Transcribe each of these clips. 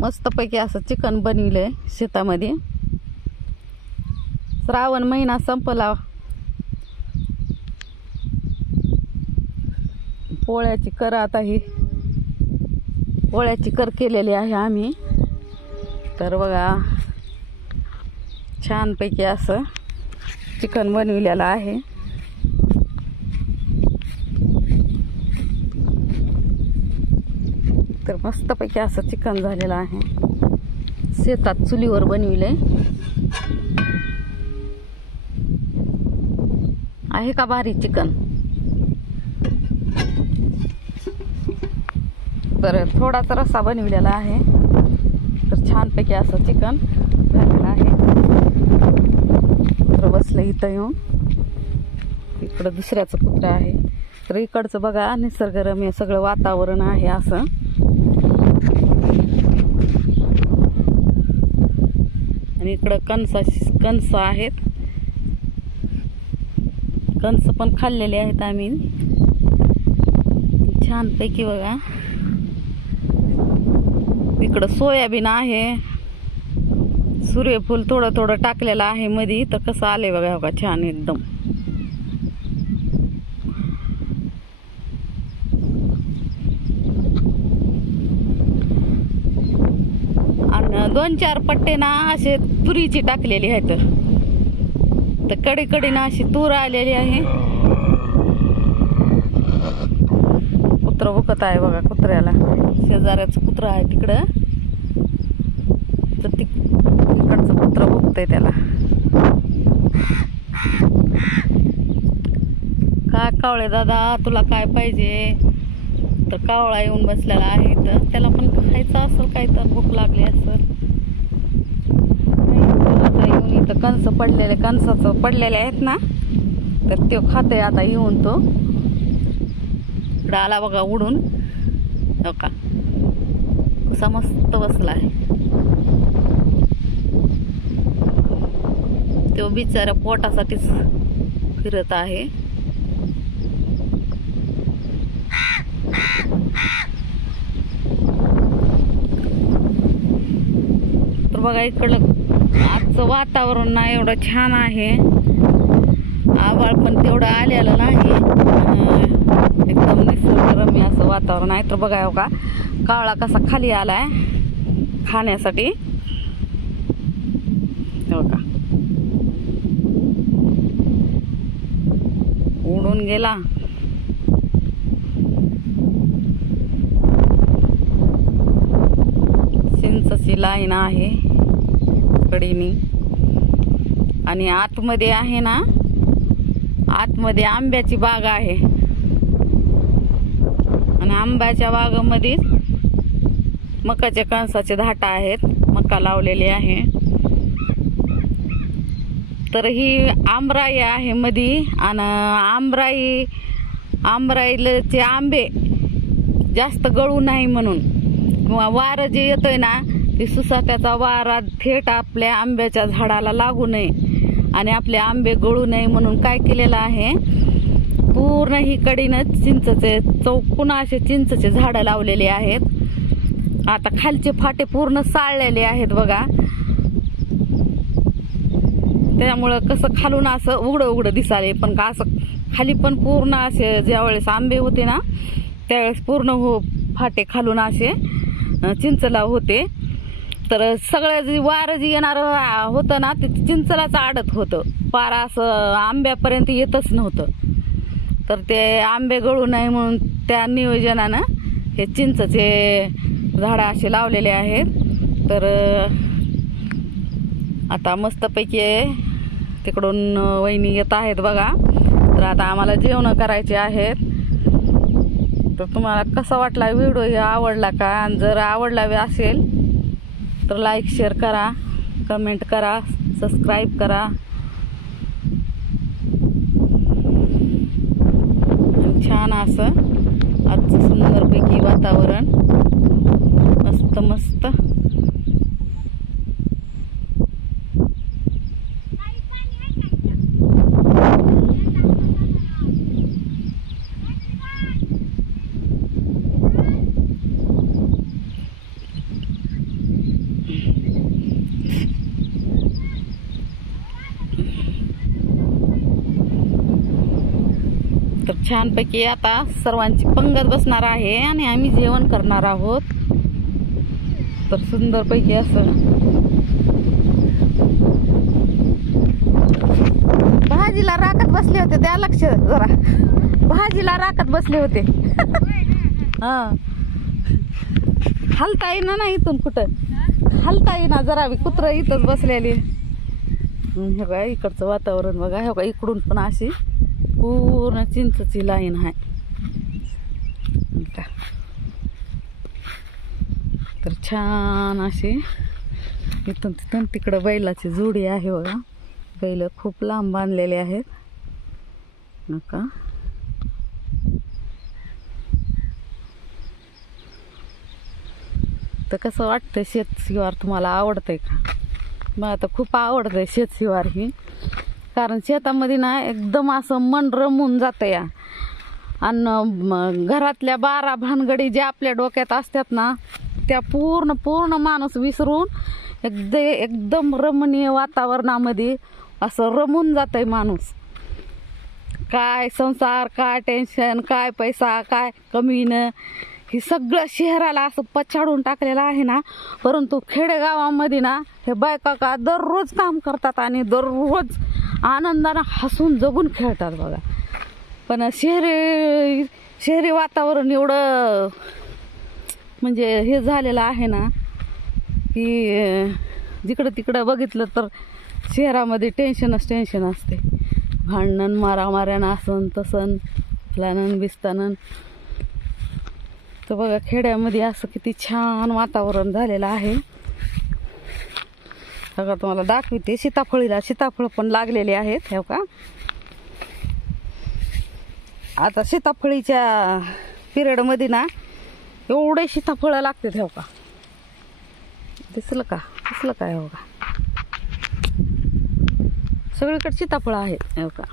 मस्तपैकी असं चिकन बनविलंय शेतामध्ये। श्रावण महिना संपला, पोळ्याची कर आता ही पोळ्याची कर केलेली आहे आम्ही। तर बघा छानपैकी असं चिकन बनविलेलं आहे। तर मस्तपैकी असं चिकन झालेलं आहे, शेतात चुलीवर बनविलंय। आहे का भारी चिकन। तर थोडासा रस्सा बनविलेला आहे। तर छानपैकी असं चिकन झालेलं आहे। तर बसलं इथं येऊन, इकडं दुसऱ्याचं कुत्रा आहे। तर इकडचं बघा निसर्गरम्य सगळं वातावरण आहे असं। आणि इकडं कणस आहेत, कणस पण खाल्लेले आहेत आम्ही छानपैकी बघा। इकडं सोयाबीन आहे, सूर्यफूल थोडं थोडं टाकलेलं आहे मध्ये। तर कसं आले बघा का छान एकदम। आणि 2-4 पट्टे ना असे तुरीची टाकलेली आहेत। तर कडे ना अशी तूर आलेली आहे। कुत्र भुकत आहे बघा, कुत्र्याला शेजाऱ्याचं कुत्र आहे तिकडं। तर तिकडचं कुत्र भुकतंय त्याला। का कावळे दादा तुला काय पाहिजे। तर कावळा येऊन बसलेला आहे, तर त्याला पण खायचं असेल काही, तर भूक लागली असेल। येऊन इथं कणस पडलेले, कणसाचं पडलेले आहेत ना, तर तो खाते आता येऊन। तो इकडं आला बघा उडून, हो का कसा मस्त बसलाय। तो बिचारा पोटासाठीच फिरत आहे। तर बघा इकडं आजचं वातावरण ना एवढं छान आहे, आभाळ पण तेवढं आलेलं नाही, एकदम निसर्गरम्य असं वातावरण आहे। तर बघा का कावळा कसा खाली आलाय खाण्यासाठी, हो का उडून गेला। चिंचची लाईन आहे कडीनी, आणि आतमध्ये आहे ना, आतमध्ये आंब्याची बाग आहे। आणि आंब्याच्या बागेमध्ये मकाच्या कणसाचे धाटा आहेत, मका लावलेले आहे। तर ही आंबराई आहे मधी, आणि आंबराईचे आंबे जास्त गळू नाही म्हणून, किंवा वारं जे येतोय ना ते सुसाट्याचा वारा थेट आपल्या आंब्याच्या झाडाला लागू नये आणि आपले आंबे गळू नये म्हणून काय केलेलं आहे, पूर्ण ही कडीनं चिंचचे चौकोन असे चिंचचे झाडं लावलेले आहेत। आता खालचे फाटे पूर्ण साळलेले आहेत बघा, त्यामुळं कसं खालून असं उघडं दिसाले, पण का असं खाली पण पूर्ण असे ज्यावेळेस आंबे होते ना त्यावेळेस पूर्ण फाटे खालून असे चिंचला होते। तर सगळं जे वारं जे येणार होतं ना ते चिंचलाच आडत होतं, पार असं आंब्यापर्यंत येतच नव्हतं। तर ते आंबे गळू नये म्हणून त्या नियोजनानं हे चिंचचे झाडं असे लावलेले आहेत। तर आता मस्तपैकी तिकडून वहिनी येत आहेत बघा। तर आता आम्हाला जेवण करायचे आहेत। तर तुम्हाला कसा वाटला व्हिडिओ, हे आवडला का, आणि जर आवडला असेल तर लाईक शेअर करा, कमेंट करा, सबस्क्राईब करा। छान असं आजचं सुंदरपैकी वातावरण, मस्त मस्त। छानपैकी आता सर्वांची पंगत बसणार आहे आणि आम्ही जेवण करणार आहोत. तर सुंदरपैकी असं भाजीला राखत बसले होते, त्या लक्ष जरा भाजीला राखत बसले होते. हा हलता येईना ना इथून, कुठं हलता येईना, जरा कुत्र इथंच बसलेली. हे बघा इकडचं वातावरण बघा, हे बघा इकडून पण अशी पूर्ण चिंचची लाईन आहे. तर छान अशी इथून तिथून तिकडं बैलाची जोडी आहे बघा. बैल खूप लांब बांधलेले आहेत. नका तर कसं वाटतंय शेतशिवार, तुम्हाला आवडतंय का? मला तर खूप आवडतंय शेतशिवार ही, कारण शेतामध्ये ना एकदम असं मन रमून जातं या. आणि घरातल्या 12 भानगडी ज्या आपल्या डोक्यात असतात ना, त्या पूर्ण पूर्ण माणूस विसरून एकदम रमणीय वातावरणामध्ये असं रमून जातंय माणूस. काय संसार, काय टेन्शन, काय पैसा, काय कमीनं, हे सगळं शहराला असं पछाडून टाकलेलं आहे ना. परंतु खेडेगावामध्ये ना हे बायका का दररोज काम करतात आणि दररोज आनंदानं हसून जगून खेळतात बघा. पण शहरी वातावरण एवढं म्हणजे हे झालेलं आहे ना की जिकडं तिकडं बघितलं तर शहरामध्ये टेन्शनच टेन्शन असते. भांडण मारामाऱ्यानं असन तसन फलानन बिस्तानन. तर बघा खेड्यामध्ये असं किती छान वातावरण झालेलं आहे. बघा तुम्हाला दाखवते, सीताफळ पण लागलेले आहेत. हे का आता सीताफळीच्या पिरियडमध्ये ना एवढे सीताफळं लागते. हे का दिसलं का हे बघा, सगळीकडे सीताफळं आहेत. हे का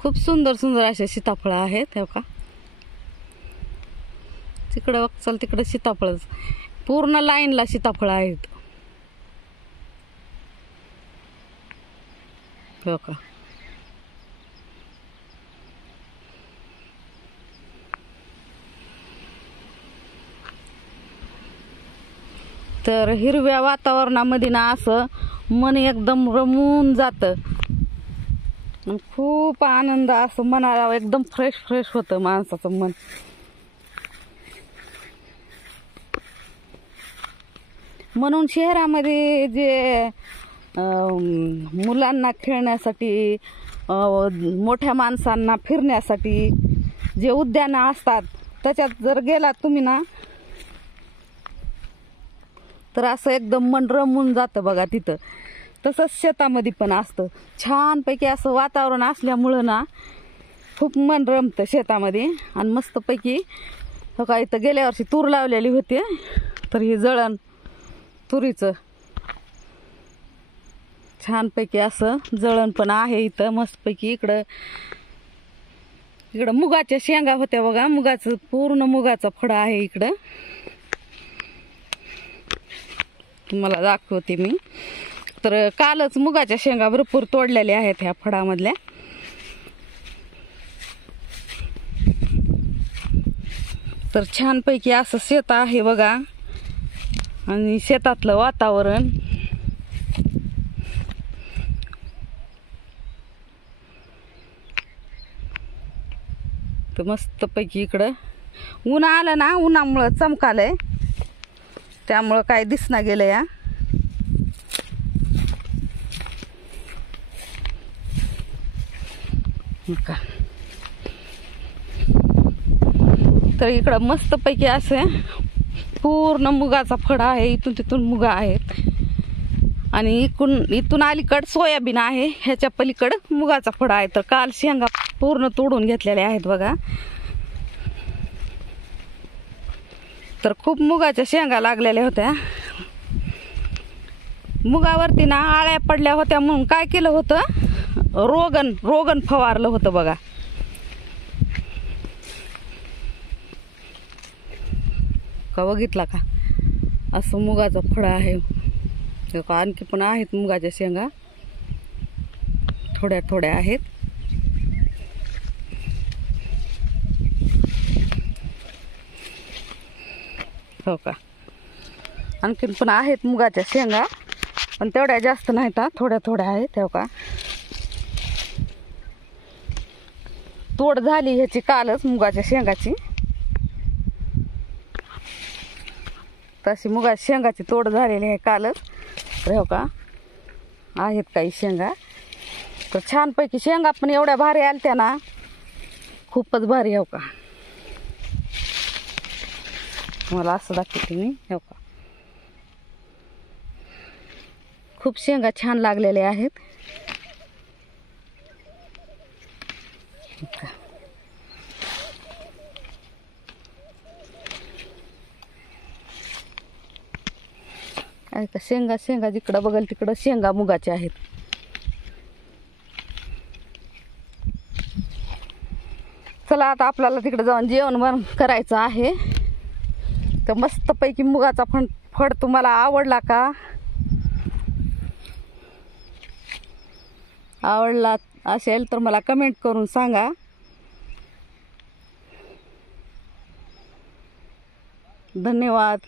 खूप सुंदर सुंदर असे सीताफळं आहेत. हे का तिकडं वक्चल तिकडे सीताफळ, पूर्ण लाईनला सीताफळं आहेत. हो का तर हिरव्या वातावरणामध्ये ना असं मन एकदम रमून जातं. खूप आनंद असं मनाला एकदम फ्रेश होतं माणसाचं मन. म्हणून शहरामध्ये जे मुलांना खेळण्यासाठी, मोठ्या माणसांना फिरण्यासाठी जे उद्यानं असतात त्याच्यात जर गेलात तुम्ही ना तर असं एकदम मन रमून जातं बघा तिथं. तसंच शेतामध्ये पण असतं. छानपैकी असं वातावरण असल्यामुळं ना खूप मन रमतं शेतामध्ये. आणि मस्तपैकी बघा इथं गेल्या वर्षी तूर लावलेली होती, तर हे जळण तुरीचं छानपैकी असं जळण पण आहे इथं मस्तपैकी. इकडं मुगाच्या शेंगा होत्या बघा, पूर्ण मुगाचा फळ आहे इकडं, तुम्हाला दाखवते मी. तर कालच मुगाच्या शेंगा भरपूर तोडलेल्या आहेत ह्या फळामधल्या. तर छानपैकी असं शेत आहे बघा, आणि शेतातलं वातावरण तर मस्तपैकी. इकडं ऊन आलं ना, उन्हामुळं चमकालंय, त्यामुळं काय दिसना गेलं या. तर इकडं मस्तपैकी असं पूर्ण मुगाचा फळ आहे. इथून तिथून मुगा आहेत आणि इथून अलीकड सोयाबीन आहे, ह्याच्या पलीकडं मुगाचा फळ आहे. तर काल शेंगा पूर्ण तोडून घेतलेल्या आहेत बघा. तर खूप मुगाच्या शेंगा लागलेल्या होत्या. मुगावरती ना आळ्या पडल्या होत्या म्हणून काय केलं होतं, रोगन फवारलं होतं बघा. का बघितला का, असं मुगाचं फळ आहे. आणखी पण आहेत मुगाच्या शेंगा. थोड्या थोड्या आहेत. हो का. आणखीन पण आहेत मुगाच्या शेंगा, पण तेवढ्या जास्त नाहीत, थोड्या थोड्या आहेत. हो का. तोड झाली ह्याची कालच मुगाच्या शेंगाची. तशी मुगाच्या शेंगाची तोड झालेली आहे कालच. तर हो का आहेत काही शेंगा. तर छानपैकी शेंगा पण एवढ्या भारी आलत्या ना, खूपच भारी. हो का. मला असं दाखवते मी. हो का. खूप शेंगा छान लागलेले आहेत. शेंगा शेंगा जिकडं बघल तिकडं शेंगा मुगाच्या आहेत. चला आता आपल्याला तिकडे जाऊन जेवण करायचं आहे. तर मस्तपैकी मुगाचा फड तुम्हाला आवडला का? आवडला असेल तर मला कमेंट करून सांगा. धन्यवाद.